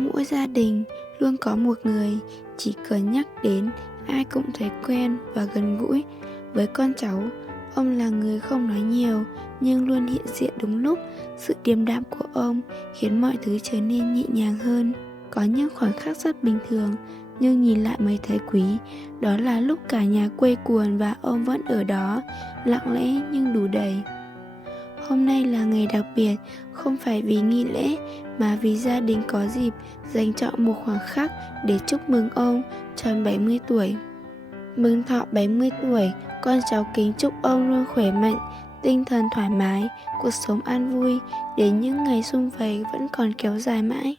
Trong mỗi gia đình luôn có một người chỉ cần nhắc đến ai cũng thấy quen và gần gũi. Với con cháu, ông là người không nói nhiều nhưng luôn hiện diện đúng lúc. Sự điềm đạm của ông khiến mọi thứ trở nên nhẹ nhàng hơn. Có những khoảnh khắc rất bình thường nhưng nhìn lại mới thấy quý. Đó là lúc cả nhà quây quần và ông vẫn ở đó, lặng lẽ nhưng đủ đầy. Hôm nay là ngày đặc biệt, không phải vì nghi lễ mà vì gia đình có dịp dành chọn một khoảng khắc để chúc mừng ông tròn 70 tuổi. Mừng thọ 70 tuổi, con cháu kính chúc ông luôn khỏe mạnh, tinh thần thoải mái, cuộc sống an vui để những ngày sum vầy vẫn còn kéo dài mãi.